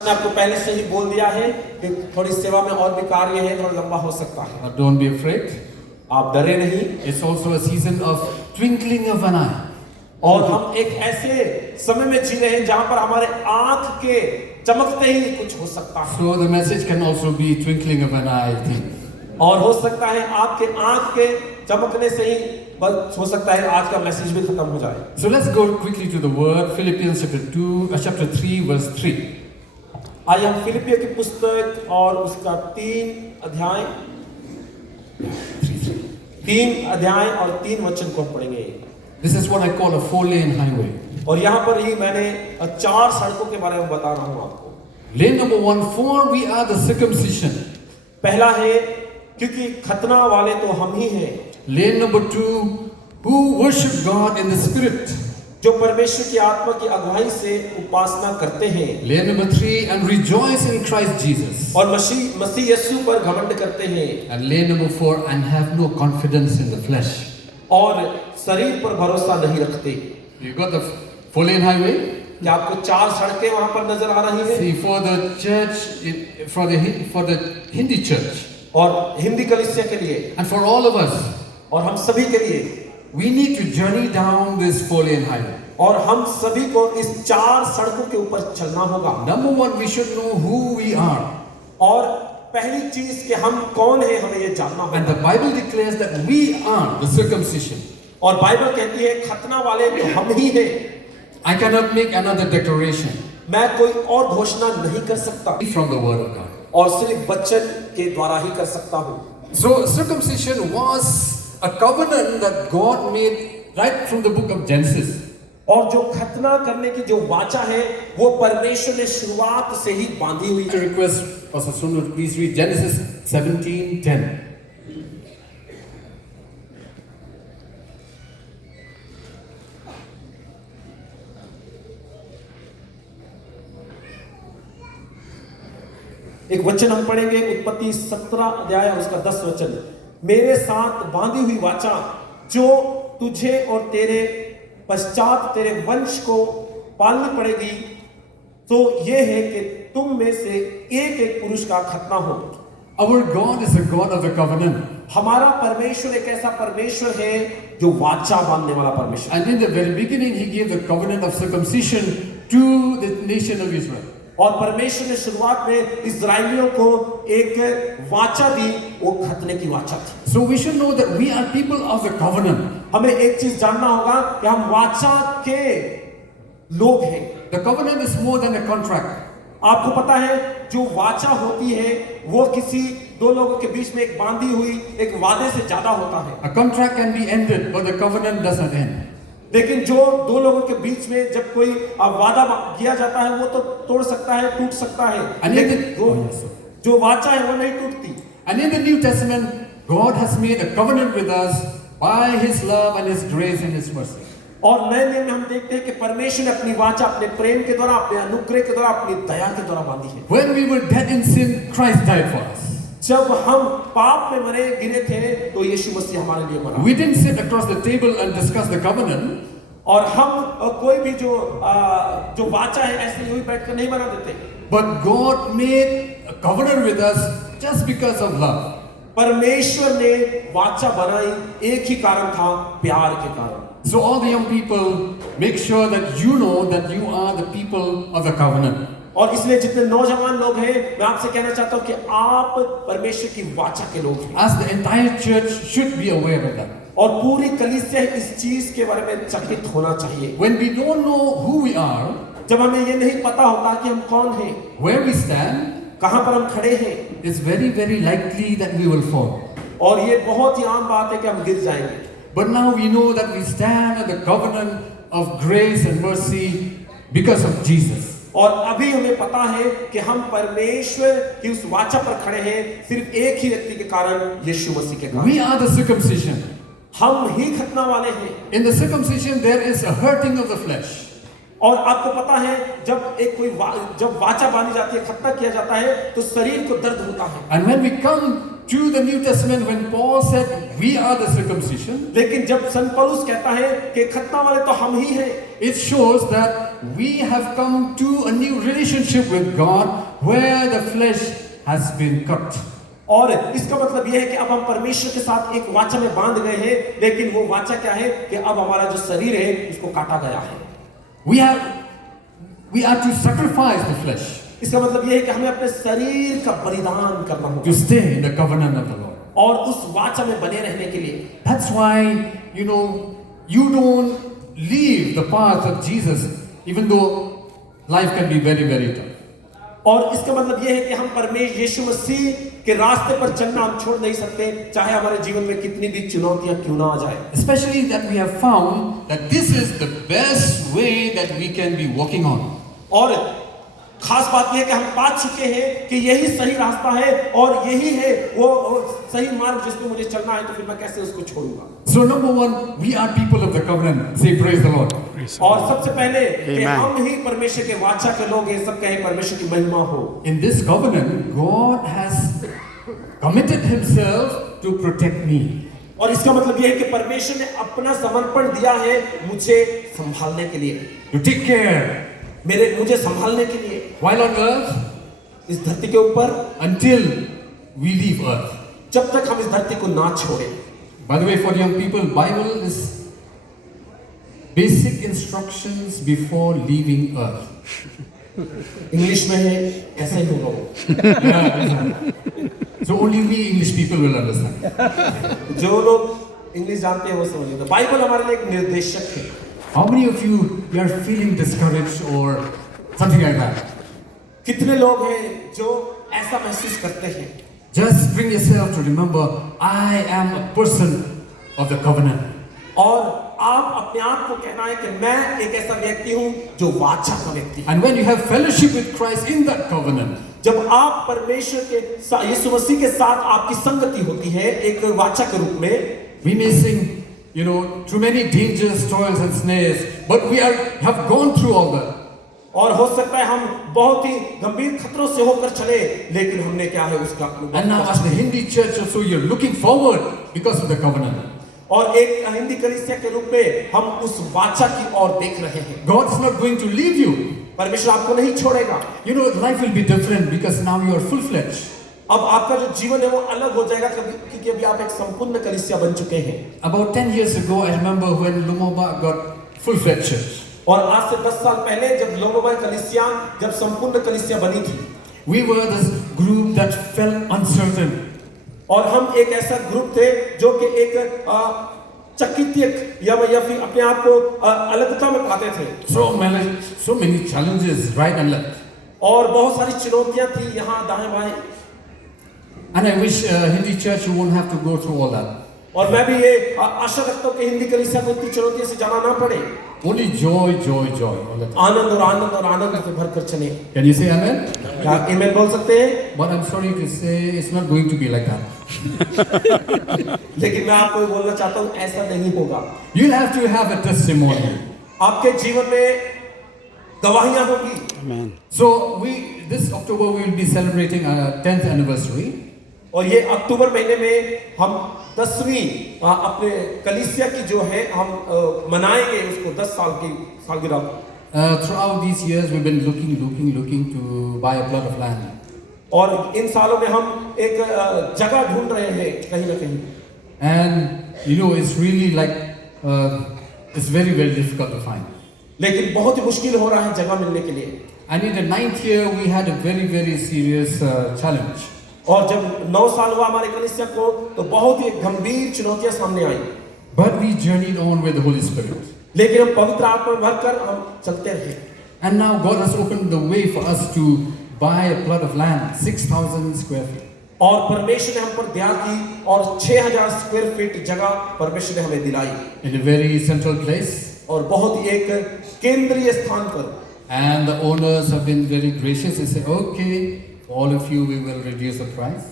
मैंने आपको पहले से ही बोल दिया है कि थोड़ी सेवा में और भी कार्य है, थोड़ा लंबा हो सकता है। Don't be afraid. आप डरे नहीं। It's also a season of twinkling of an eye. और हम एक ऐसे समय में जी रहे हैं जहां पर हमारे आंख के चमकते ही कुछ हो सकता है। So the message can also be twinkling of an eye, I think. और हो सकता है आपके आंख के चमकने से ही बस हो सकता है आज का मैसेज भी खत्म हो जाए। So let's go quickly to the word, Philippians chapter 3, verse 3. आइए हम फिलिपियों की पुस्तक और उसका 3 अध्याय और 3 वचन को पढ़ेंगे। This is what I call a 4-lane highway. और यहाँ पर ही मैंने 4 सड़कों के बारे में बता रहा हूँ आपको। Lane number 1, for we are the circumcision. पहला है क्योंकि खतना वाले तो हम ही हैं। Lane number 2, who worship God in the spirit. जो परमेश्वर की आत्मा की अगुवाई से उपासना करते हैं। Lane number 3, and rejoice in Christ Jesus. और मसीह यीशु पर घमंड करते हैं। And lane number 4, and have no confidence in the flesh. और शरीर पर भरोसा नहीं रखते। You got the 4-lane highway? क्या आपको 4 सड़कें वहां पर नजर आ रही हैं? See, for the church, for the Hindi church, और हिंदी कलीसिया के लिए and for all of us, और हम सभी के लिए we need to journey down this 4-lane highway. और हम सभी को इस 4 सड़कों के ऊपर चलना होगा। Number 1, we should know who we are. और पहली चीज कि हम कौन है हमें ये जानना And होगा। the Bible declares that we are the circumcision. और बाइबल कहती है खतना वाले तो हम ही हैं। I cannot make another declaration मैं कोई और घोषणा नहीं कर सकता from the word of God. और सिर्फ वचन के द्वारा ही कर सकता हूँ। So circumcision was a covenant that God made right from the book of Genesis. और जो खतना करने की जो वाचा है वो परमेश्वर ने शुरुआत से ही बांधी हुई To है। request Pastor Sunu to please read Genesis 17:10. एक वचन हम पढ़ेंगे उत्पत्ति 17 अध्याय और उसका 10 वचन। मेरे साथ बांधी हुई वाचा जो तुझे और तेरे पश्चात तेरे वंश को पालनी पड़ेगी तो ये है कि तुम में से एक पुरुष का खतना हो। Our God is a God of the covenant. हमारा परमेश्वर एक ऐसा परमेश्वर है जो वाचा बांधने वाला परमेश्वर। And in the very beginning, He gave the covenant of circumcision to the nation of Israel. और परमेश्वर ने शुरुआत में इस्राएलियों को एक वाचा दी, वो खतने की वाचा थी। So we should know that we are people of the covenant. हमें एक चीज जानना होगा कि हम वाचा के लोग हैं। The covenant is more than a contract. आपको पता है जो वाचा होती है वो किसी 2 लोगों के बीच में एक बांधी हुई एक वादे से ज्यादा होता है। A contract can be ended, but the covenant doesn't end. लेकिन जो 2 लोगों के बीच में जब कोई वादा किया जाता है वो तो तोड़ सकता है, टूट सकता है, लेकिन जो वाचा है वो नहीं टूटती। And in the New Testament, God has made a covenant with us by His love and His grace and His mercy. और नए नियम में हम देखते हैं कि परमेश्वर ने अपनी वाचा अपने प्रेम के द्वारा, अपने अनुग्रह के द्वारा, अपनी दया के द्वारा बांधी है। When we were dead in sin, Christ died for us. जब हम पाप में मरे गिरे थे तो यीशु मसीह हमारे लिए मरा। We didn't sit across the table and discuss the covenant. और हम कोई भी जो वाचा है ऐसे ही बैठकर नहीं बना देते। But God made a covenant with us just because of love. परमेश्वर ने वाचा बनाई एक ही कारण था, प्यार के कारण। So all the young people, make sure that you know that you are the people of the covenant. और इसलिए जितने नौजवान लोग हैं मैं आपसे कहना चाहता हूं कि आप परमेश्वर की वाचा के लोग हैं। As the entire church should be aware of that. और पूरी कलीसिया इस चीज के बारे में चकित होना चाहिए। When we don't know who we are, जब हमें ये नहीं पता होता कि हम कौन हैं, where we stand, कहां पर हम खड़े हैं, it's very, very likely that we will fall. और ये बहुत ही आम बात है कि हम गिर जाएंगे। But now we know that we stand on the covenant of grace and mercy because of Jesus. और अभी हमें पता है कि हम परमेश्वर की उस वाचा पर खड़े हैं सिर्फ एक ही व्यक्ति के कारण, यीशु मसीह के कारण। We are the circumcision. हम ही खतना वाले हैं। In the circumcision, there is a hurting of the flesh. और आपको पता है जब जब वाचा बांधी जाती है, खतना किया जाता है तो शरीर को दर्द होता है। And when we come to the New Testament, when Paul said, we are the circumcision, लेकिन जब संत पौलुस कहता है कि खतना वाले तो हम ही हैं, it shows that we have come to a new relationship with God where the flesh has been cut. और इसका मतलब यह है कि अब हम परमेश्वर के साथ एक वाचा में बांध गए हैं, लेकिन वो वाचा क्या है कि अब हमारा जो शरीर है उसको काटा गया है। We are to sacrifice the flesh इसका मतलब यह है कि हमें अपने शरीर का बलिदान करना to होगा stay in the covenant of the Lord. और उस वाचा में बने रहने के लिए। That's why, you don't leave the path of Jesus, even though life can be very, very tough. और इसका मतलब यह है कि हम परमेश्वर यीशु मसीह के रास्ते पर चलना हम छोड़ नहीं सकते, चाहे हमारे जीवन में कितनी भी चुनौतियां क्यों ना आ जाए। Especially that we have found that this is the best way that we can be walking on. और खास बात यह है कि हम पा चुके हैं कि यही सही रास्ता है और यही है वो सही मार्ग जिसमें मुझे चलना है, तो फिर मैं कैसे उसको छोड़ूंगा। So number one, we are people of the covenant. Say praise the Lord. और सबसे पहले कि हम ही परमेश्वर के वाचा के लोग हैं, सब कहें परमेश्वर की महिमा हो। In this covenant, God has committed Himself to protect me. और इसका मतलब यह है कि परमेश्वर ने अपना समर्पण दिया है मुझे संभालने के लिए, To take care मुझे संभालने के लिए while on earth इस धरती के ऊपर, until we leave earth. जब तक हम इस धरती को ना छोड़ें। By the way, for young people, Bible is basic instructions before leaving earth. English में है, ऐसे ही होगा। So only we English people will understand. जो लोग इंग्लिश जानते हैं वो समझेंगे। बाइबल हमारे लिए एक निर्देशक है। How many of you are feeling discouraged or something like that? कितने लोग हैं जो ऐसा महसूस करते हैं? Just bring yourself to remember, I am a person of the covenant. और आप अपने आप को कहना है कि मैं एक ऐसा व्यक्ति हूं जो वाचा का व्यक्ति है। And when you have fellowship with Christ in that covenant, जब आप परमेश्वर के यीशु मसीह के साथ आपकी संगति होती है एक वाचा के रूप में, we may sing, through many dangers, toils and snares, but we have gone through all that. और हो सकता है हम बहुत ही गंभीर खतरों से होकर चले, लेकिन हमने क्या है उसका And now as the Hindi church also, you're looking forward because of the covenant. और एक हिंदी कलीसिया के रूप में हम उस वाचा की ओर देख रहे हैं। God is not going to leave you. परमेश्वर आपको नहीं छोड़ेगा। Life will be different because now you are full-fledged. अब आपका जो जीवन है वो अलग हो जाएगा क्योंकि अभी आप एक संपूर्ण कलीसिया बन चुके हैं। About 10 years ago, I remember when Lumumba got full-fledged church. और आज से 10 साल पहले जब लोमोबा कलीसिया जब संपूर्ण कलीसिया बनी थी, we were this group that felt uncertain. और हम एक ऐसा ग्रुप थे जो कि एक चकित या फिर अपने आप को अलगता में पाते थे। So many challenges right and left. और बहुत सारी चुनौतियां थी यहाँ दाएं बाएं। And I wish Hindi church you won't have to go through all that. और मैं भी ये आशा रखता हूँ कि हिंदी कलीसिया को इतनी चुनौतियों से जाना ना पड़े। Only joy, joy, joy. All the time. आनंद और आनंद और आनंद से भरकर चले। Can you say amen? क्या आमेन बोल सकते हैं? But I'm sorry to say it's not going to be like that. लेकिन मैं आपको बोलना चाहता हूँ ऐसा नहीं होगा। You'll have to have a testimony. आपके जीवन में गवाहियां होगी। So this October we will be celebrating our 10th anniversary. और ये अक्टूबर महीने में हम 10वीं अपने कलीसिया की जो है हम मनाएंगे उसको 10 साल की सालगिरह। Throughout these years we've been looking to buy a plot of land. और इन सालों में हम एक जगह ढूंढ रहे हैं कहीं ना कहीं। And it's really like it's very, very difficult to find. लेकिन बहुत ही मुश्किल हो रहा है जगह मिलने के लिए। And in the 9th year we had a very, very serious challenge. और जब 9 साल हुआ हमारे कलीसिया को तो बहुत ही गंभीर चुनौतियां सामने आई। But we journeyed on with the Holy Spirit. लेकिन हम पवित्र आत्मा में भरकर हम चलते रहे। And now God has opened the way for us to buy a plot of land, 6,000 square feet. और परमेश्वर ने हम पर दया की और 6,000 स्क्वायर फीट जगह परमेश्वर ने हमें दिलाई। In a very central place. और बहुत ही एक केंद्रीय स्थान पर। And the owners have been very gracious. They say, okay, all of you we will reduce the price.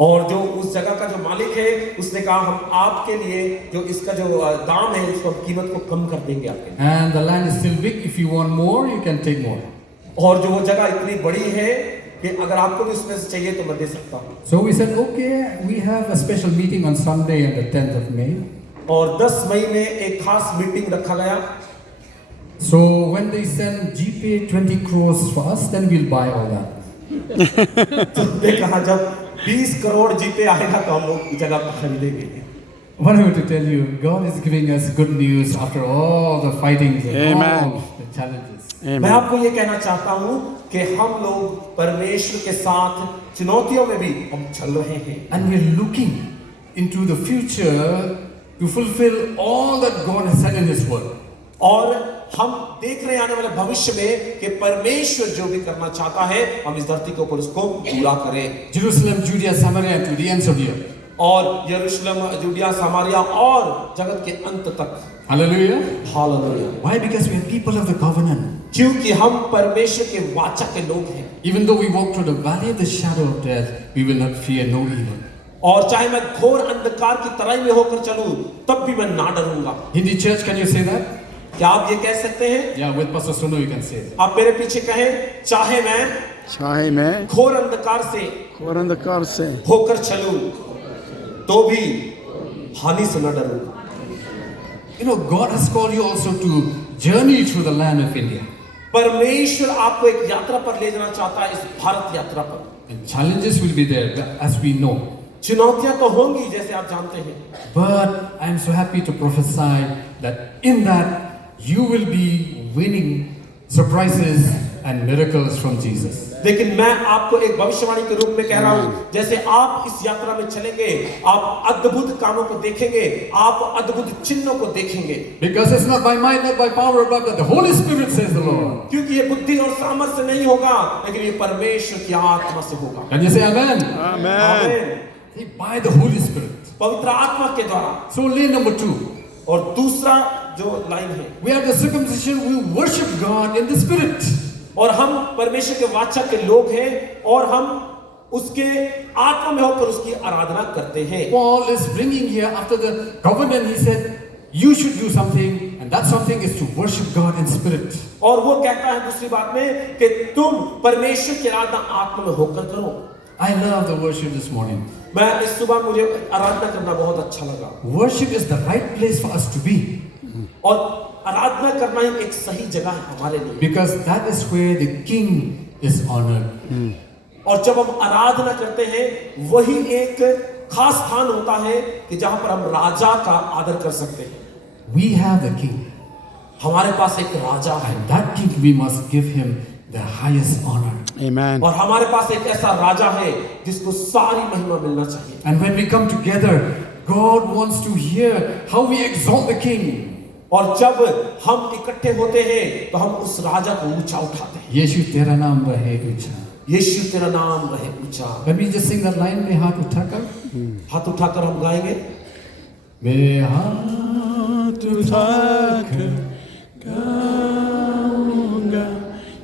और जो उस जगह का जो मालिक है उसने कहा हम आपके लिए जो इसका जो दाम है उसको कीमत को कम कर देंगे आपके। And the land is still big. If you want more, you can take more. और जो वो जगह इतनी बड़ी है कि अगर आपको भी उसमें से चाहिए तो मैं दे सकता हूँ। So we said, okay, we have a special meeting on Sunday on the 10th of May. और 10 मई में एक खास मीटिंग रखा गया। So when they send GPay 20 crores for us, then we'll buy all that. तो हमने कहा जब 20 करोड़ जीपे आएगा तो हम लोग जगह पर खरीदेंगे। What I want to tell you, God is giving us good news after all the fightings and Amen. all the challenges. मैं आपको ये कहना चाहता हूँ कि हम लोग परमेश्वर के साथ चुनौतियों में भी हम चल रहे हैं। And we're looking into the future to fulfill all that God has said in His Word. और हम देख रहे हैं आने वाले भविष्य में कि परमेश्वर जो भी करना चाहता है हम इस धरती के ऊपर उसको पूरा करें। Jerusalem, Judea, Samaria, and to the ends of the earth. और यरूशलेम, जूडिया, सामारिया और जगत के अंत तक। Hallelujah. Hallelujah. Why? Because we are people of the covenant. क्योंकि हम परमेश्वर के वाचा के लोग हैं। Even though we walk through the valley of the shadow of death, we will not fear no evil. और चाहे मैं घोर अंधकार की तराई में होकर चलूं तब भी मैं ना डरूंगा। Hindi church, can you say that? क्या आप ये कह सकते हैं? Yeah, with Pastor Sonu you can say it. आप मेरे पीछे कहें, चाहे मैं घोर अंधकार से होकर चलूं तो भी हानि से न डरूंगा। You know, God has called you also to journey through the land of India. परमेश्वर आपको एक यात्रा पर ले जाना चाहता है, इस भारत यात्रा पर। And challenges will be there, as we know. चुनौतियां तो होंगी जैसे आप जानते हैं, But I am so happy to prophesy that in that you will be winning surprises and miracles from Jesus. लेकिन मैं आपको एक भविष्यवाणी के रूप में कह रहा हूं, जैसे आप इस यात्रा में चलेंगे आप अद्भुत कामों को देखेंगे, आप अद्भुत चिन्हों को देखेंगे। Because it's not by might, not by power, but the Holy Spirit, says the Lord. क्योंकि ये बुद्धि और सामर्थ्य से नहीं होगा, लेकिन ये परमेश्वर की आत्मा से होगा। Can you say amen? आमीन। By the Holy Spirit. पवित्र आत्मा के द्वारा। So lane number 2. और दूसरा जो लाइन है, We have the circumcision, we worship God in the Spirit. और हम परमेश्वर के वाचा के लोग हैं और हम उसके आत्मा में होकर उसकी आराधना करते हैं। Paul is bringing here after the covenant, he said, you should do something, and that something is to worship God in spirit. और वो कहता है दूसरी बात में कि तुम परमेश्वर की आराधना आत्मा में होकर करो। I love the worship this morning. मैं इस सुबह मुझे आराधना करना बहुत अच्छा लगा। Worship is the right place for us to be. और आराधना करना ही एक सही जगह है हमारे लिए। Because that is where the king is honored. और जब हम आराधना करते हैं वही एक खास स्थान होता है कि जहां पर हम राजा का आदर कर सकते हैं। We have the king. हमारे पास एक राजा है, And that king we must give him the highest honor. Amen. और हमारे पास एक ऐसा राजा है जिसको सारी महिमा मिलना चाहिए। And when we come together, God wants to hear how we exalt the king. और जब हम इकट्ठे होते हैं तो हम उस राजा को ऊंचा उठाते हैं। यीशु तेरा नाम रहे ऊंचा. यीशु तेरा नाम रहे ऊंचा। When we just sing that line, में हाथ उठाकर, हाथ उठाकर हम गाएंगे, मैं हाथ उठाकर गाऊंगा,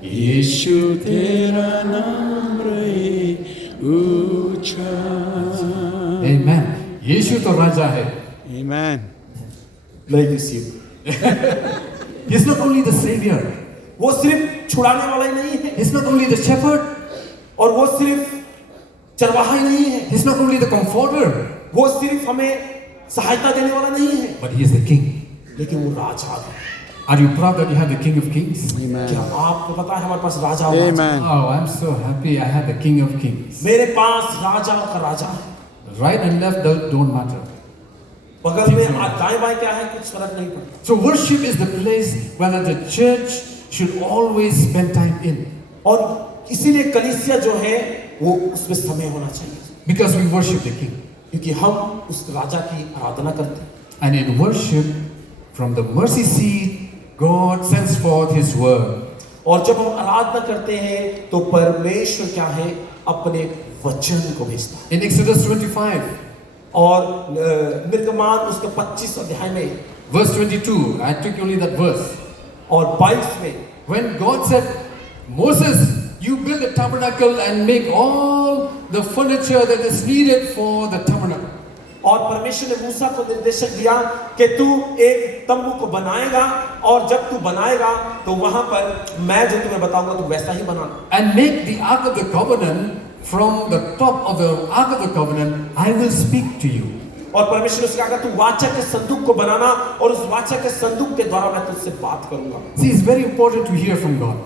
यीशु तेरा नाम रहे ऊंचा. Amen. यीशु तो राजा है. Amen. नहीं किसी He's not only the savior. वो सिर्फ छुड़ाने वाला ही नहीं है, He's not only the shepherd. और वो सिर्फ चरवाहा ही नहीं है, He's not only the comforter. वो सिर्फ हमें सहायता देने वाला नहीं है, But he is the king. लेकिन वो राजा है। Are you proud that you have the King of Kings? Amen. क्या आपको पता है हमारे पास राजा और राजा? Amen. Oh, I'm so happy I have the King of Kings. मेरे पास राजाओं का राजा है। Right and left don't matter. बगल में दाएं बाएं क्या है कुछ फर्क नहीं पड़ता। So worship is the place where the church should always spend time in. और इसीलिए कलीसिया जो है वो उसमें समय होना चाहिए, Because we worship the King. क्योंकि हम उस राजा की आराधना करते हैं। And in worship, from the mercy seat, God sends forth His word. और जब हम आराधना करते हैं तो परमेश्वर क्या है अपने वचन को भेजता है। In Exodus 25, और निर्गमान उसके 25 अध्याय में verse 22, I took only that verse. और 22 में When God said, Moses, you build a tabernacle and make all the furniture that is needed for the tabernacle. और परमेश्वर ने मूसा को निर्देशक दिया कि तू एक तंबू को बनाएगा और जब तू बनाएगा तो वहां पर मैं जो तुम्हें बताऊंगा तू वैसा ही बना। And make the Ark of the Covenant from the top of the Ark of the Covenant, I will speak to you. और परमेश्वर ने उसका कहा तू वाचा के संदूक को बनाना और उस वाचा के संदूक के द्वारा मैं तुझसे बात करूंगा। See, it's very important to hear from God.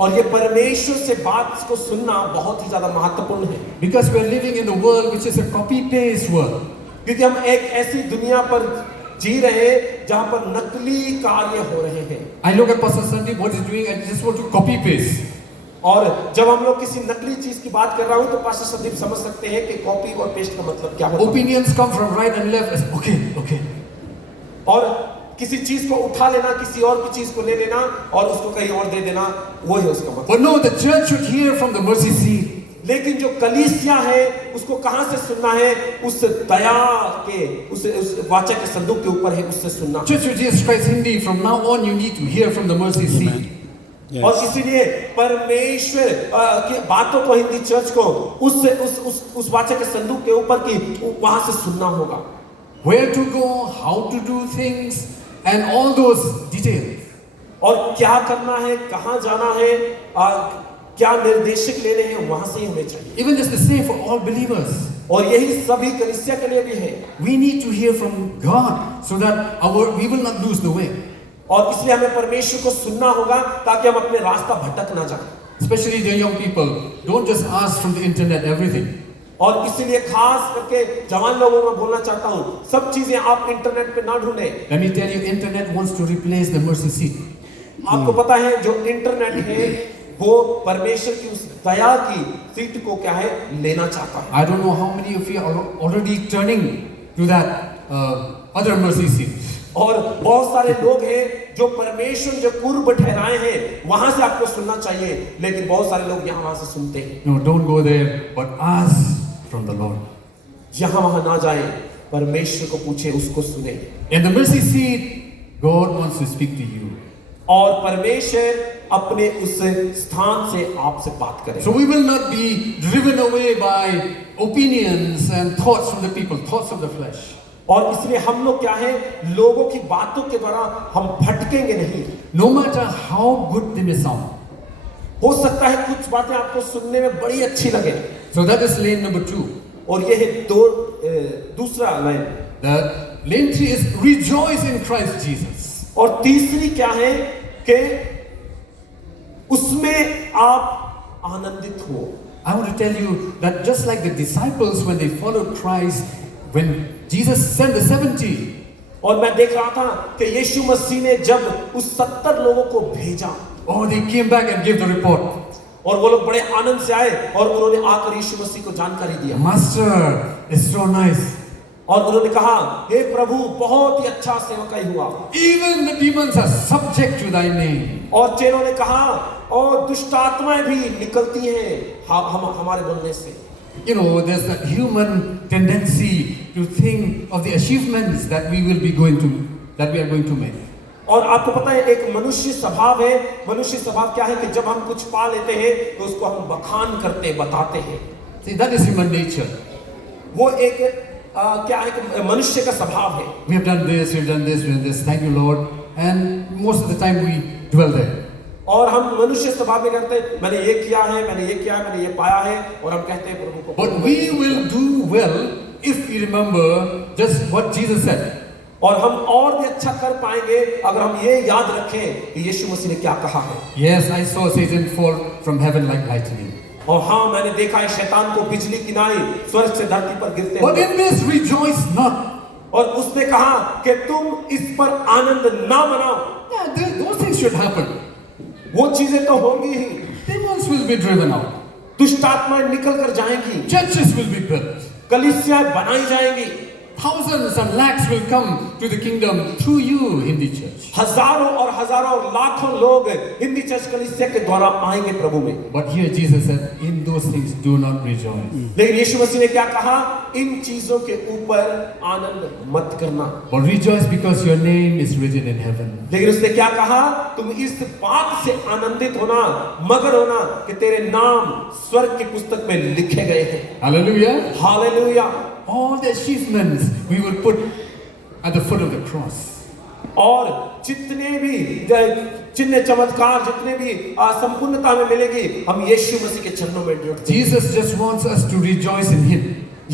और ये परमेश्वर से बात को सुनना बहुत ही ज्यादा महत्वपूर्ण है, Because we are living in the world which is a copy-paste world. क्योंकि हम एक ऐसी दुनिया पर जी रहे हैं जहां पर नकली कार्य हो रहे हैं। I look at Pastor Sandeep, what he's doing, and just want to copy-paste. और जब हम लोग किसी नकली चीज की बात कर रहा हूं तो पास्टर संदीप समझ सकते हैं कि कॉपी और पेस्ट का मतलब क्या होता है। Opinions come from right and left. Okay, okay. और किसी चीज को उठा लेना, किसी और की चीज को ले लेना और उसको कहीं और दे देना, वो है उसका मतलब। But no, the church should hear from the mercy seat. लेकिन जो कलीसिया है उसको कहां से सुनना है? उस दया के उस वाचा के संदूक के ऊपर है, उससे सुनना। Church of Jesus Christ Hindi, from now on you need to hear from the mercy seat. Yes. और इसीलिए परमेश्वर की बातों को हिंदी चर्च को उस वाचा के संदूक के ऊपर की वहां से सुनना होगा। Where to go, how to do things, and all those details. और क्या करना है, कहां जाना है, क्या निर्देशक लेने हैं, वहां से ही हमें चाहिए। Even this is the same for all believers. और यही सभी कलीसिया के लिए भी है। We need to hear from God so that we will not lose the way. और इसलिए हमें परमेश्वर को सुनना होगा ताकि हम अपने रास्ता भटक ना जाएं। Especially the young people, don't just ask from the internet everything. और इसीलिए खास करके जवान लोगों में बोलना चाहता हूँ, सब चीजें आप इंटरनेट पे ना ढूंढें। Let me tell you, internet wants to replace the mercy seat. आपको पता है जो इंटरनेट है वो परमेश्वर की उस दया की सीट को क्या है लेना चाहता है। I don't know how many of you are already turning to that other mercy seat. और बहुत सारे लोग हैं जो परमेश्वर जो पूर्व ठहराए हैं वहां से आपको सुनना चाहिए, लेकिन बहुत सारे लोग यहाँ वहां से सुनते हैं। No, don't go there, but ask from the Lord. यहाँ वहां ना जाए, परमेश्वर को पूछे, उसको सुने। In the mercy seat, God wants to speak to you. और परमेश्वर अपने उस स्थान से आपसे बात करे। So we will not be driven away by opinions and thoughts from the people, thoughts of the flesh. और इसलिए हम लोग क्या है, लोगों की बातों के द्वारा हम भटकेंगे नहीं। No matter how good they may sound. हो सकता है कुछ बातें आपको सुनने में बड़ी अच्छी लगे। So that is lane number 2. और ये है दूसरा line. The lane 3 is rejoice in Christ Jesus. और तीसरी क्या है कि उसमें आप आनंदित हो। I want to tell you that just like the disciples when they followed Christ, when Jesus sent the 70, और मैं देख रहा था कि यीशु मसीह ने जब उस 70 लोगों को भेजा, oh, they came back and gave the report. और वो लोग बड़े आनंद से आए और उन्होंने आकर यीशु मसीह को जानकारी दिया। Master, it's so nice. और उन्होंने कहा, हे प्रभु, बहुत ही अच्छा सेवकाई हुआ। Even the demons are subject to thy name. और चेलों ने कहा, और दुष्ट आत्माएं भी निकलती हैं हमारे बोलने से। You know, there's that human tendency to think of the achievements that we are going to make. और आपको पता है एक मनुष्य स्वभाव है। मनुष्य स्वभाव क्या है कि जब हम कुछ पा लेते हैं तो उसको हम बखान करते बताते हैं। See, that is human nature. वो एक क्या है कि मनुष्य का स्वभाव है। We have done this, we've done this, we've done this. Thank you, Lord. And most of the time we dwell there. और हम मनुष्य स्वभाव में करते हैं, मैंने ये किया है, मैंने ये किया, मैंने ये पाया है, और हम कहते हैं प्रभु को। But we will do well if we remember just what Jesus said. और हम और भी अच्छा कर पाएंगे अगर हम ये याद रखें कि यीशु मसीह ने क्या कहा है। Yes, I saw Satan fall from heaven like lightning. और हाँ, मैंने देखा है शैतान को बिजली की नाई स्वर्ग से धरती पर गिरते But हुए। in this rejoice not. और उसने कहा कि तुम इस पर आनंद ना मनाओ। Yeah, those things should happen. वो चीजें तो होंगी ही। Demons will be driven out. दुष्ट आत्माएं निकल कर जाएंगी। Churches will be built. कलीसियाएं बनाई जाएंगी। Thousands and lakhs will come to the kingdom through you, Hindi church. हजारों और हजारों और लाखों लोग हिंदी चर्च कलीसिया के द्वारा आएंगे प्रभु में। But here Jesus said, in those things do not rejoice. लेकिन यीशु मसीह ने क्या कहा? इन चीजों के ऊपर आनंद मत करना। But rejoice because your name is written in heaven. लेकिन उसने क्या कहा? तुम इस बात से आनंदित होना, मगर होना कि तेरे नाम स्वर्ग की पुस्तक में लिखे गए हैं। Hallelujah. Hallelujah. all the achievements we will put at the foot of the cross. और जितने भी चिन्ह चमत्कार जितने भी संपूर्णता में मिलेगी हम यीशु मसीह के चरणों में रखते हैं। Jesus just wants us to rejoice in Him.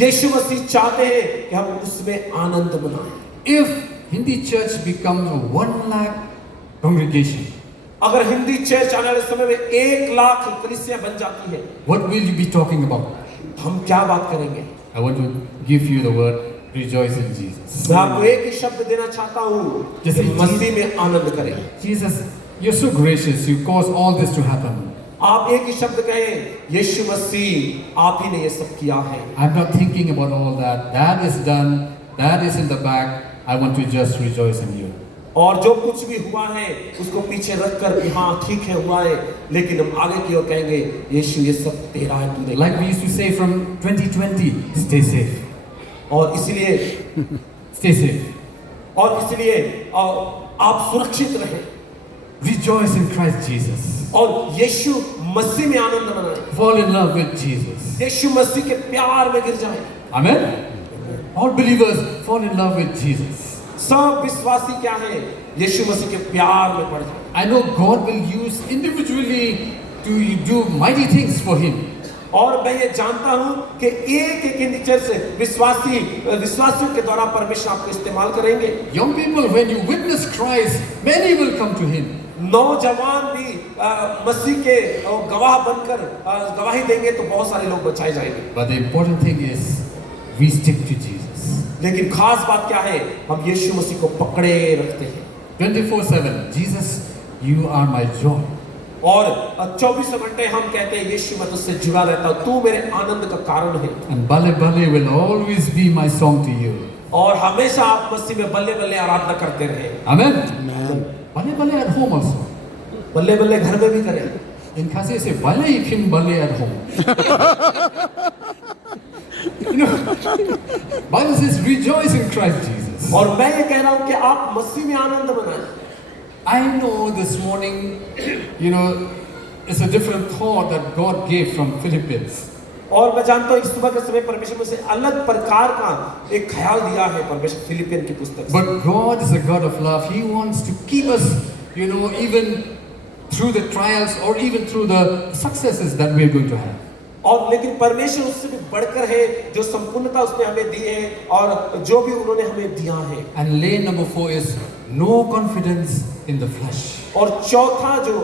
यीशु मसीह चाहते हैं कि हम उसमें आनंद मनाएं। If Hindi church becomes a 1 lakh congregation, अगर हिंदी चर्च आने वाले समय में 1 लाख कलीसिया बन जाती है, what will you be talking about? हम क्या बात करेंगे? I want to give you the word rejoice in Jesus. मैं आपको एक ही शब्द देना चाहता हूँ कि मसीह में आनंद करें। Jesus, you're so gracious. You caused all this to happen. आप एक ही शब्द कहें, यीशु मसीह आप ही ने ये सब किया है। I'm not thinking about all that. That is done. That is in the back. I want to just rejoice in you. और जो कुछ भी हुआ है उसको पीछे रखकर कि हाँ ठीक है हुआ है, लेकिन हम आगे की ओर कहेंगे यीशु ये सब तेरा है, तूने किया। Like we used to say from 2020, stay safe. और इसलिए Stay safe. और इसलिए आप सुरक्षित रहें Rejoice in Christ Jesus. और यीशु मसीह में आनंद मनाएं। Fall in love with Jesus. यीशु मसीह के प्यार में गिर जाएं। Amen? All believers fall in love with Jesus. सब विश्वासी क्या है? यीशु मसीह के प्यार में पड़ जाए। I know God will use individually to do mighty things for Him. और मैं ये जानता हूँ कि एक एक हिंदी चर्च से विश्वासियों के द्वारा परमेश्वर आपको इस्तेमाल करेंगे। Young people, when you witness Christ, many will come to Him. नौजवान भी मसीह के गवाह बनकर गवाही देंगे तो बहुत सारे लोग बचाए जाएंगे। But the important thing is we stick to Jesus. लेकिन खास बात क्या है? हम यीशु मसीह को पकड़े रखते हैं। 24/7, Jesus, you are my joy. और 24 घंटे हम कहते हैं यीशु मैं तुझसे जुड़ा रहता हूँ, तू मेरे आनंद का कारण है। And Bale Bale will always be my song to you. और हमेशा आप मसीह में बल्ले बल्ले आराधना करते रहे। Amen? Bale Bale at home also. बल्ले बल्ले घर में भी करें। In Khasi say, Bale ikin Bale at home. You know, Bible says, rejoice in Christ Jesus. और मैं ये कह रहा हूँ कि आप मसीह में आनंद मनाएं। I know this morning, you know, it's a different thought that God gave from Philippians. और मैं जानता हूँ इस सुबह के समय परमेश्वर मुझे अलग प्रकार का एक ख्याल दिया है परमेश्वर फिलिपियन की पुस्तक से। But God is a God of love. He wants to keep us, you know, even through the trials or even through the successes that we are going to have. और लेकिन परमेश्वर उससे भी बढ़कर है, जो संपूर्णता उसने हमें दी है और जो भी उन्होंने हमें दिया है। And lane number 4 is no confidence in the flesh. और चौथा जो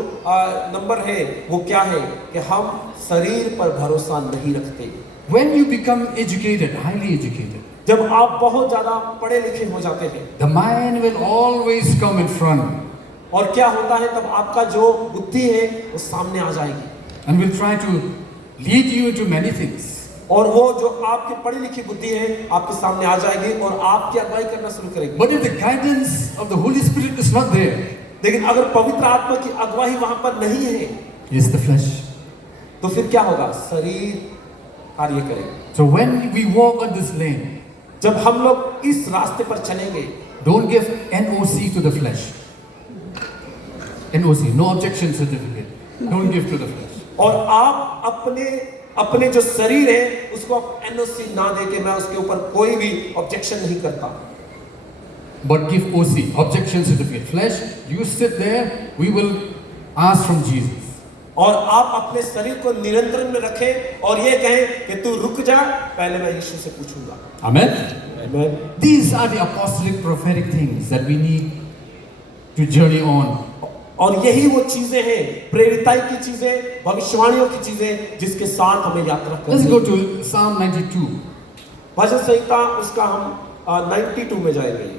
नंबर है वो क्या है कि हम शरीर पर भरोसा नहीं रखते। When you become educated, highly educated, जब आप बहुत ज्यादा पढ़े लिखे हो जाते हैं, the mind will always come in front और क्या होता है तब आपका जो बुद्धि है वो सामने आ जाएगी and will try to lead you into many things. और वो जो आपकी पढ़ी लिखी बुद्धि है आपके सामने आ जाएगी और आपकी अगुवाई करना शुरू करेगी। But if the guidance of the Holy Spirit is not there, लेकिन अगर पवित्र आत्मा की अगुवाई वहां पर नहीं है is the flesh. तो फिर क्या होगा? शरीर कार्य करेगा। So when we walk on this lane, जब हम लोग इस रास्ते पर चलेंगे, don't give NOC to the flesh. NOC, no objection certificate. Don't give to the flesh. और आप अपने जो शरीर है उसको एनओसी ना देके मैं उसके ऊपर कोई भी ऑब्जेक्शन नहीं करता। But give OC, objection certificate. Flesh, you sit there, we will ask from Jesus. और आप अपने शरीर को नियंत्रण में रखें और ये कहें कि तू रुक जा, पहले मैं यीशु से पूछूंगा। Amen? Amen. These are the apostolic prophetic things that we need to journey on. और यही वो चीजें हैं, प्रेरिताई की चीजें, भविष्यवाणियों की चीजें जिसके साथ हमें यात्रा करनी है। Let's go to Psalm 92. भजन संहिता उसका हम 92 में जाएंगे।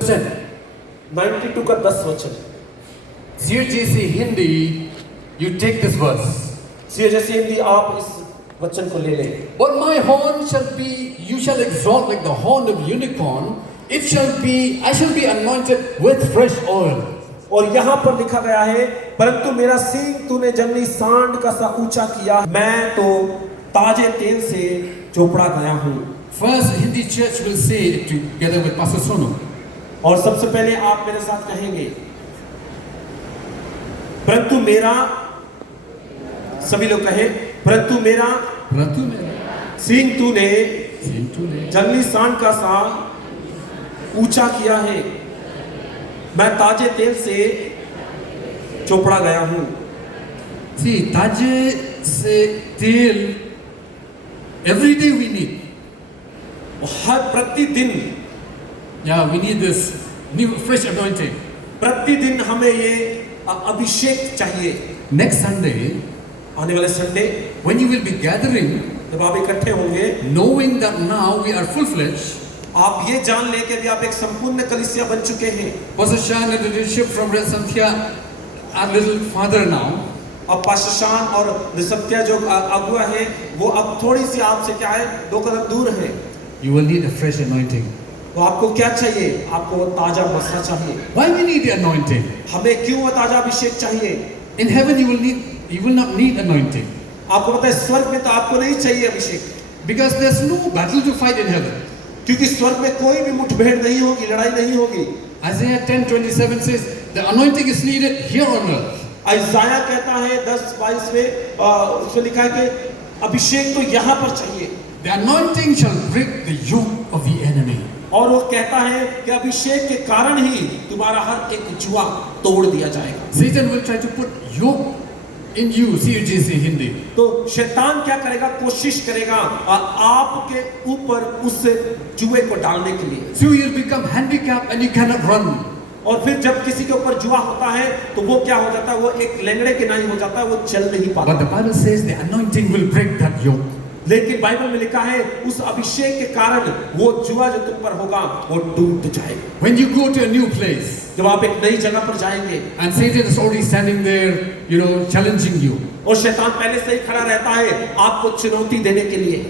Listen, 92 का 10 वचन। CGC Hindi, you take this verse. जैसे हिंदी आप इस वचन को ले लें। But my horn shall be, you shall exalt like the horn of unicorn. It shall be, I shall be anointed with fresh oil. और यहाँ पर लिखा गया है, परंतु मेरा सींग तूने जंगली सांड का सा ऊंचा किया, मैं तो ताजे तेल से चोपड़ा गया हूँ। First, Hindi church will say it together with Pastor Sonu. और सबसे पहले आप मेरे साथ कहेंगे, परंतु मेरा सभी लोग कहे, परंतु मेरा परंतु मेरा सींग तूने सींग तूने जंगली सांड का सा ऊंचा किया है, मैं ताजे तेल से चोपड़ा गया हूं। See, ताजे से तेल every day we need. हर प्रतिदिन Yeah, we need this new fresh anointing. प्रतिदिन हमें ये अभिषेक चाहिए। Next Sunday, आने वाले Sunday when you will be gathering, जब आप इकट्ठे होंगे, knowing that now we are full-fledged, आप ये जान ले कि अभी आप एक संपूर्ण कलीसिया बन चुके हैं। Pastor Shan and the leadership from Red Santhia are little farther now. अब पास्टर शान और निसत्या जो अगुआ है, वो अब थोड़ी सी आपसे क्या है, 2 कदम दूर है। You will need a fresh anointing. तो आपको क्या चाहिए? आपको ताजा मसा चाहिए। Why we need the anointing? हमें क्यों वो ताजा अभिषेक चाहिए? In heaven you will not need anointing. आपको पता है स्वर्ग में तो आपको नहीं चाहिए अभिषेक, Because there's no battle to fight in heaven. क्योंकि स्वर्ग में कोई भी मुठभेड़ नहीं होगी, लड़ाई नहीं होगी। Isaiah 10:27 says, the anointing is needed here on earth. Isaiah कहता है 10:22 में, उसमें लिखा है कि अभिषेक तो यहाँ पर चाहिए। The anointing shall break the yoke of the enemy. और वो कहता है कि अभिषेक के कारण ही तुम्हारा हर एक जुआ तोड़ दिया जाएगा। Satan will try to put yoke in you, CUGC Hindi. तो शैतान क्या करेगा? कोशिश करेगा आपके ऊपर उस जुए को डालने के लिए। So you'll become handicapped and you cannot run. और फिर जब किसी के ऊपर जुआ होता है तो वो क्या हो जाता है? वो एक लेंगड़े के नहीं हो जाता है, वो चल नहीं पाता। But the Bible says the anointing will break that yoke. लेकिन बाइबल में लिखा है उस अभिषेक के कारण वो जुआ जो तुम पर होगा वो टूट जाएगा। When you go to a new place जब आप एक नई जगह पर जाएंगे and Satan is already standing there, challenging you. और शैतान पहले से ही खड़ा रहता है आपको चुनौती देने के लिए,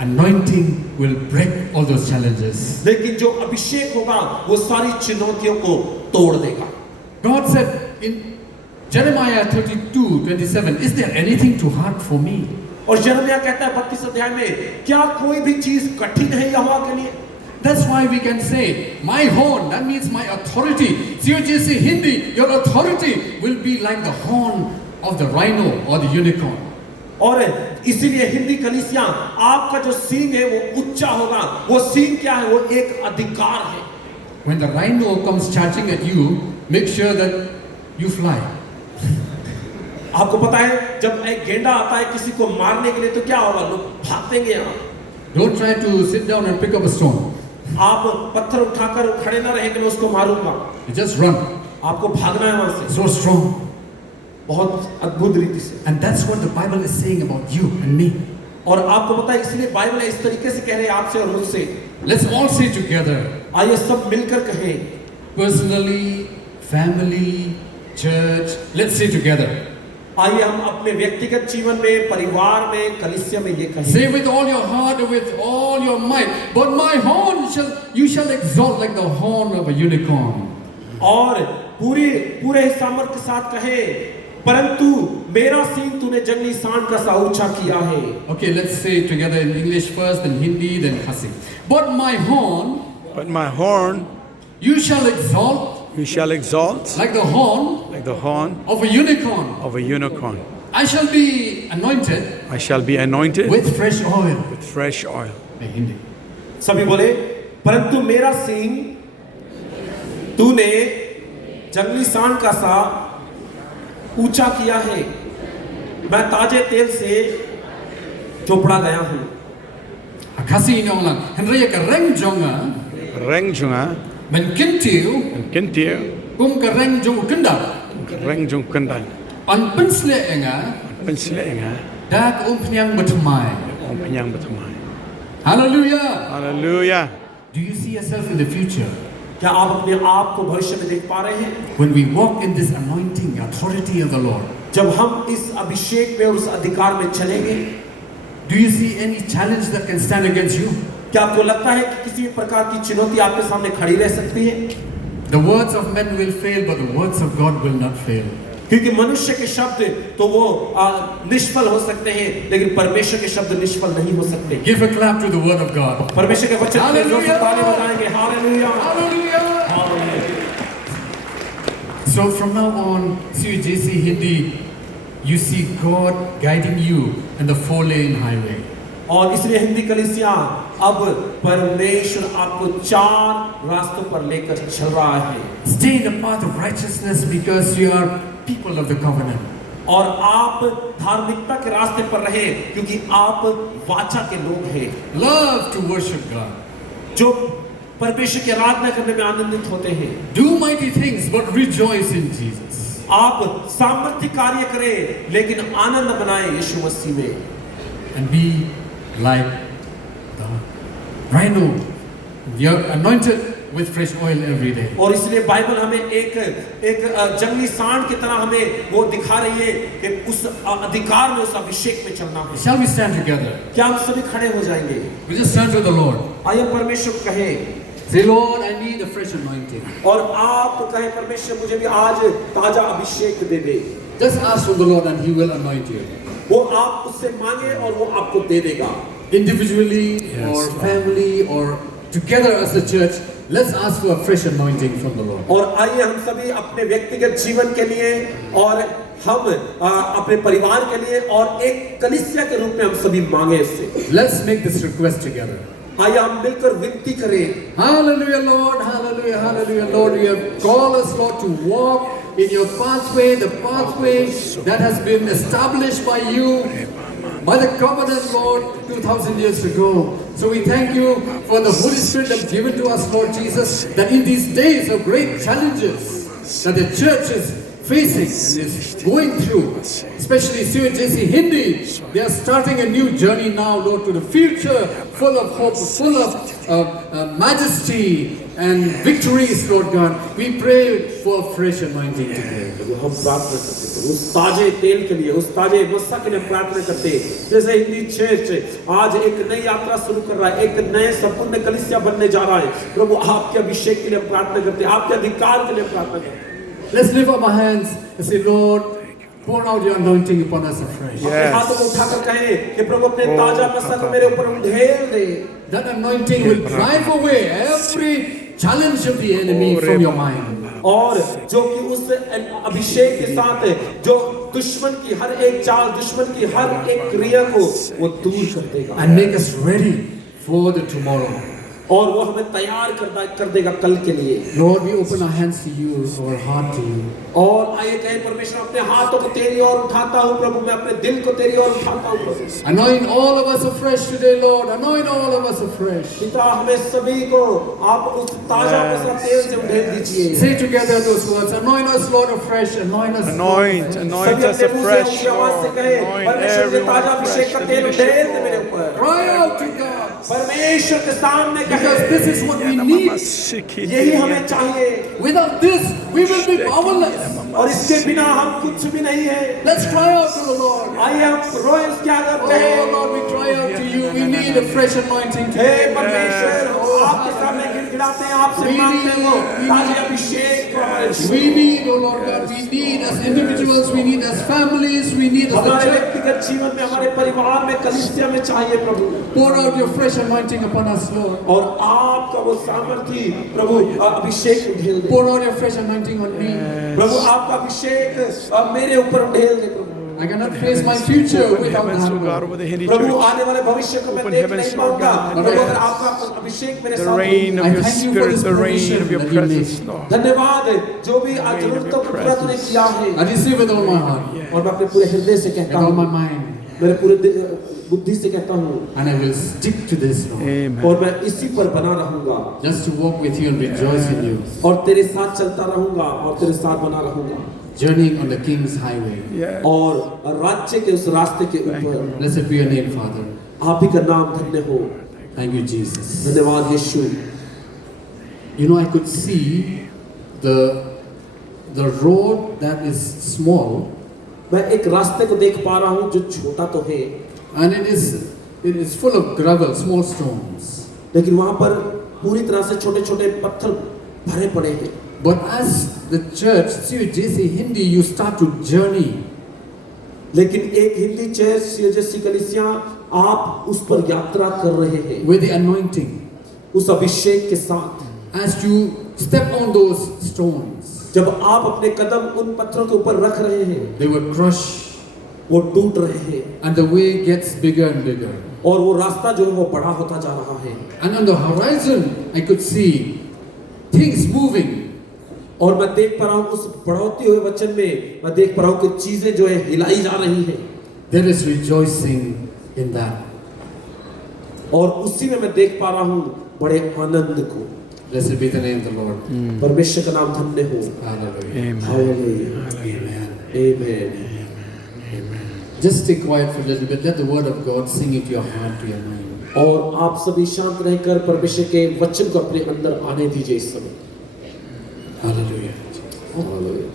Anointing will break all those challenges. लेकिन जो अभिषेक होगा वो सारी चुनौतियों को तोड़ देगा। God said in Jeremiah 32:27, is there anything too hard for me? और यिर्मयाह कहता है 32 अध्याय में, क्या कोई भी चीज कठिन है यहोवा के लिए? That's why we can say, my horn, that means my authority. CUGC Hindi, your authority will be like the horn of the rhino or the unicorn. और इसीलिए हिंदी कलीसिया आपका जो सींग है वो उच्चा होगा। वो सींग क्या है? वो एक अधिकार है। When the rhino comes charging at you, make sure that you fly. आपको पता है जब एक गेंडा आता है किसी को मारने के लिए तो क्या होगा? लोग भागेंगे यहाँ। Don't try to sit down and pick up a stone. आप पत्थर उठाकर खड़े ना रहेंगे मैं उसको मारूंगा। You just run. आपको भागना है वहां से। So strong. बहुत अद्भुत रीति से। And that's what the Bible is saying about you and me. और आपको पता है इसलिए बाइबल इस तरीके से कह रहे हैं आपसे और मुझसे। Let's all say together. आइए सब मिलकर कहें। Personally, family, church. Let's say together. आइए हम अपने व्यक्तिगत जीवन में, परिवार में, कलीसिया में ये कहें। Say with all your heart and with all your might, but my horn you shall exalt like the horn of a unicorn. और पूरे सामर्थ के साथ कहे, परंतु मेरा सींग तूने जंगली सांड का सा ऊंचा किया है। Okay, let's say it together in English first, then Hindi, then Khasi. But my horn, you shall exalt. You shall exalt Like the horn of of a unicorn. a unicorn. I shall be anointed I shall be anointed with fresh oil. with fresh oil. Hindi. सभी बोले, परंतु मेरा सींग तूने जंगली सांड का सा ऊंचा किया है, मैं ताजे तेल से चोपड़ा गया हूं। Khasi nga lang. Henry ka reng jonga. Reng junga, Ben kintiu. kintir, Kum ka reng jong kenda. reng jung kandang, An pensle enga. penslenga, Dak pnyang betmai. om penyang betamai. Hallelujah. Hallelujah. Do you see yourself in the future? क्या आप अपने आप को भविष्य में देख पा रहे हैं? When we walk in this anointing, authority of the Lord. जब हम इस अभिषेक में और उस अधिकार में चलेंगे, Do you see any challenge that can stand against you? क्या आपको लगता है कि किसी भी प्रकार की चुनौती आपके सामने खड़ी रह सकती है? The words of men will fail, but the words of God will not fail. क्योंकि मनुष्य के शब्द तो वो निष्फल हो सकते हैं, लेकिन परमेश्वर के शब्द निष्फल नहीं हो सकते। Give a clap to the word of God. परमेश्वर के वचन पे जोर से ताली बजाएंगे। Hallelujah, Hallelujah. Hallelujah. So from now on, CUGC Hindi you see God guiding you in the 4-lane highway. और इसलिए हिंदी कलीसिया अब परमेश्वर आपको 4 रास्तों पर लेकर चल रहा है। Stay in the path of righteousness because you are people of the covenant. और आप धार्मिकता के रास्ते पर रहे क्योंकि आप वाचा के लोग हैं Love to worship God. जो परमेश्वर की आराधना करने में आनंदित होते हैं। Do mighty things but rejoice in Jesus. आप सामर्थ्य कार्य करें लेकिन आनंद बनाए यीशु मसीह में। And be like the rhino. You're anointed with fresh oil every day. और इसलिए बाइबल हमें एक जंगली सांड की तरह हमें वो दिखा रही है कि उस अधिकार में उस अभिषेक में चलना है। Shall we stand together? क्या हम सभी खड़े हो जाएंगे? We just turn to the Lord. आइए परमेश्वर को कहें Say, Lord, I need a fresh anointing. और आप कहें परमेश्वर मुझे भी आज ताजा अभिषेक दे दे। Just ask from the Lord and He will anoint you. वो आप उससे मांगे और वो आपको दे देगा। Individually or Lord. family or together as a church, let's ask for a fresh anointing from the Lord. और आइए हम सभी अपने व्यक्तिगत जीवन के लिए और हम अपने परिवार के लिए और एक कलीसिया के रूप में हम सभी मांगे इससे। Let's make this request together. आइए हम मिलकर विनती करें। Hallelujah, Lord. Hallelujah, hallelujah, Lord. You have called us, Lord, to walk in your pathway, the pathway that has been established by you, by the covenant, Lord, 2,000 years ago. So we thank you for the Holy Spirit that given to us, Lord Jesus, that in these days of great challenges that the church is facing and is going through, especially CJC Hindi, they are starting a new journey now, Lord, to the future, full of hope, full of majesty and victories, Lord God. We pray for a fresh anointing today. हम प्रार्थना करते हैं उस ताजे तेल के लिए, उस ताजे मस्सा के लिए प्रार्थना करते हैं। जैसे हिंदी चर्च आज एक नई यात्रा शुरू कर रहा है, एक नए संपूर्ण कलीसिया बनने जा रहा है। प्रभु आपके अभिषेक के लिए प्रार्थना करते हैं, आपके अधिकार के लिए प्रार्थना करते हैं। Let's lift up our hands and say, Lord, pour out your anointing upon us afresh. अपने हाथों को उठाकर कहें कि प्रभु अपने ताजा मस्सा को मेरे ऊपर उंडेल दे। That anointing will drive away every challenge of the enemy from your mind. और जो कि उस अभिषेक के साथ जो दुश्मन की हर एक चाल, दुश्मन की हर एक क्रिया को वो दूर कर देगा And make us ready for the tomorrow. और वो हमें तैयार कर देगा कल के लिए। Lord, we open our hands to you, our heart to you. और आइए कहें परमेश्वर अपने हाथों को तेरी ओर उठाता हूँ प्रभु, मैं अपने दिल को तेरी ओर उठाता हूँ प्रभु। Anoint all of us afresh today, Lord. Anoint all of us afresh. पिता हमें सभी को आप उस ताजा मस्सा तेल से उंडेल दीजिए। Say together those words. Anoint us, Lord, afresh. Anoint us. Anoint सभी us अपने मुंह से afresh, ऊंची आवाज से Lord. कहें Anoint परमेश्वर के everyone ताजा अभिषेक का तेल afresh. उंडेल दे मेरे ऊपर। Cry out to God. परमेश्वर के सामने Because कहें this is what we need. यही हमें चाहिए। Without this, we will be powerless. और इसके बिना हम कुछ भी नहीं है। Let's cry out to the Lord. आइए हम रोए उसके आगे Oh कहें Lord, we cry out to you. We need a fresh anointing hey today. परमेश्वर हम आपके सामने गिड़गिड़ाते हैं, आपसे मांगते हैं वो ताजे अभिषेक को हमारे जीवन We need, oh Lord God, we need as individuals, we need as families, we need as the हमारे church. व्यक्तिगत जीवन में, हमारे परिवार में, कलीसिया में चाहिए प्रभु। Pour out your fresh anointing upon us, Lord. और आपका वो सामर्थ्य प्रभु अभिषेक उंडेल दे। Pour out your fresh anointing on me. प्रभु आपका अभिषेक मेरे ऊपर उंडेल दे प्रभु। I cannot face my future Open without heavens, O God, that. over the Hindi Prabhu church. आने वाले भविष्य को मैं Open देख heavens, नहीं Lord पाऊंगा। God. प्रभु अगर आपका अभिषेक मेरे The साथ rain हो। of I your thank you for spirit, this the rain provision of your that you presence, made. Lord. धन्यवाद जो भी आज जरूरतों को पूरा तूने किया है। I receive with all my heart, और मैं अपने पूरे हृदय से with कहता all my हूँ, mind, मेरे पूरे बुद्धि से कहता हूँ and I will stick to this, Lord. Amen. और मैं इसी पर बना रहूंगा Just to walk with you and rejoice in you. और तेरे साथ चलता रहूंगा और तेरे साथ बना रहूंगा Journeying on the King's highway. Yes. और राज्य के उस रास्ते के ऊपर Blessed be your name, Father. आप ही का नाम धन्य हो। Thank you, Jesus. धन्यवाद यीशु। You know, I could see the road that is small, मैं एक रास्ते को देख पा रहा हूँ जो छोटा तो है, and it is full of gravel, small stones. लेकिन वहां पर पूरी तरह से छोटे छोटे पत्थर भरे पड़े हैं। But as the church, CJC Hindi, you start to journey. लेकिन एक हिंदी चर्च सीएचसी कलीसिया आप उस पर यात्रा कर रहे हैं With the anointing, उस अभिषेक के साथ। as you step on those stones, जब आप अपने कदम उन पत्थरों के ऊपर रख रहे हैं they will crush वो टूट रहे हैं and the way gets bigger and bigger. और वो रास्ता जो है वो बड़ा होता जा रहा है And on the horizon, I could see things moving. और मैं देख पा रहा हूँ उस बढ़ोतते हुए वचन में मैं देख पा रहा हूँ कि चीजें जो है हिलाई जा रही हैं There is rejoicing in that. और उसी में मैं देख पा रहा हूँ बड़े आनंद को। Blessed be the name of the Lord. परमेश्वर का नाम धन्य हो। Hallelujah. Hallelujah. Amen. Amen. Just stay quiet for a little bit. Let the word of God sing into your heart, to your mind. और आप सभी शांत रहकर परमेश्वर के वचन को अपने अंदर आने दीजिए इस समय। Hallelujah. हालेलुया।